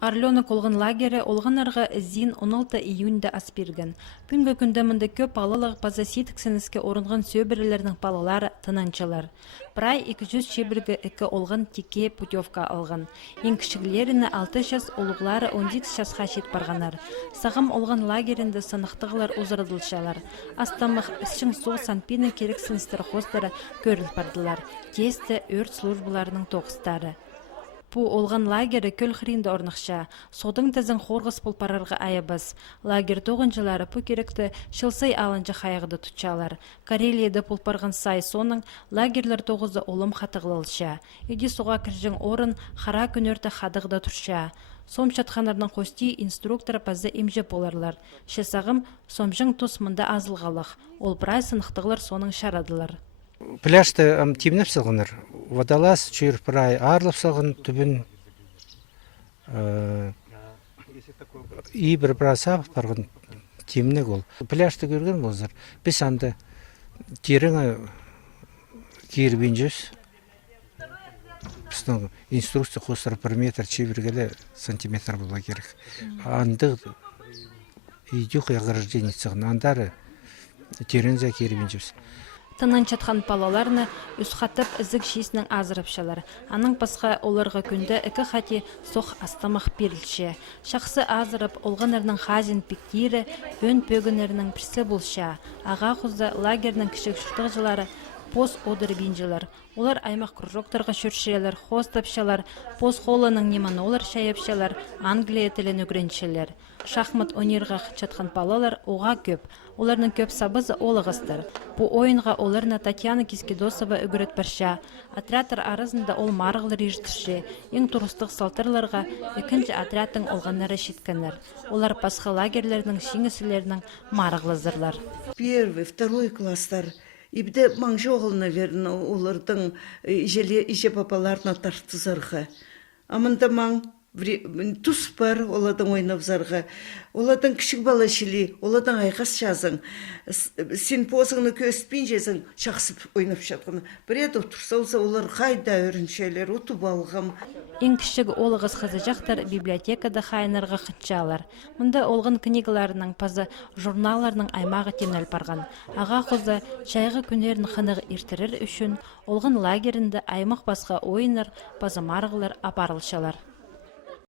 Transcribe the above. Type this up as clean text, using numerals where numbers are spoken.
Арленок олғын лагері олғанарға зин 16 июньда аспирген. Пүнгі күнді мінді көп алылық база ситіксініске орынған сөбірілерінің балалары тынанчылар. Прай 200 шебіргі 2 олғын теке путевка алған. Ең кішігілеріні 6 жас, олығлары 12 жасқа шет барғанар. Сағым олған лагерінде сынықтығылар ұзырыдылшалар. Астамық ішін соң санпені керексіністер хостары көріл бардылар. Тесті өрт службаларының тоғыстары. Пу олған лагері көл хринді орнықша, содың тізін қорғыс пұлпарарға айыбыз. Лагер тоғынжылары пу керекті шылсай алынжы қайғыды тұтчалар. Карелияды пұлпарған сай соның лагерлер тоғызы олым қатығылылша. Еде соға кіржің орын қара күнерді қадығды тұрша. Сом шатқанарының қости инструктора пазы емже боларлар. Шесағым сомжың тұс мұнда азылғалық. Ол бірай сынықтығылар соның шарадылар. Пляжты темнеп салғаныр. Водолаз, чүйір пырай арлып салған түбін бір брасап барған темнек ол. Пляжты көрген болзар. Біз анды теріңі кербен жүз. Біздің инструкция қосыр 1 метр чебіргелі сантиметр бола керек. Анды идюқ ограждение сығын. Андары теріңізі кербен жүз. Тынан чатқан балаларны үз қатып ізік жесінің азырыпшалар. Аның басқа оларға күнді ікі қати соқ астамақ берілші. Шақсы азырып олғанырның хазин пектері өн пөгінерінің пірсі болша. Аға құзда лагерінің кішік шықтықжылары пос одыр бенжілер. Олар аймақ кружоктарға шөршелер, хостапшалар, пос холының неман олар шайапшалар, Англия тілін үгіреншелер. Шахмат өнерға чатқан балалар оға көп. Оларның көп сабызы олығыстыр. Бұ ойынға оларына Татьяна Кискидосова үгірет барша. Отрядтар арызында ол марғылыр еждірші. Ең тұрыстық салтырларға екінші отрядтың олғанары шеткенер. Олар пасқа лагерлерінің шеңісілерінің марғылызырлар. Первый, второй класстар. Ибде маңжоғыл, наверное, олардың иже папаларына тартызарға. Амында маң тұс бар, оладың ойнап зарға. Оладың кішік бала шілі, оладың айқас жазың. Сен позыңны көстпен жезің, шақсып ойнап жатқаны. Біреді отырса олса, олар қайда өріншелер, ұты балғам. Ең кішігі олығыз қызы жақтар библиотекада қайынарға қытчалар. Мұнда олғын книгаларының пазы журналарының аймағы темнел барған. Аға құзы жайғы күнерін қынығы ертірір үшін олғын лагерінде аймақ басқа ойынар, пазы марғылар апарылшалар.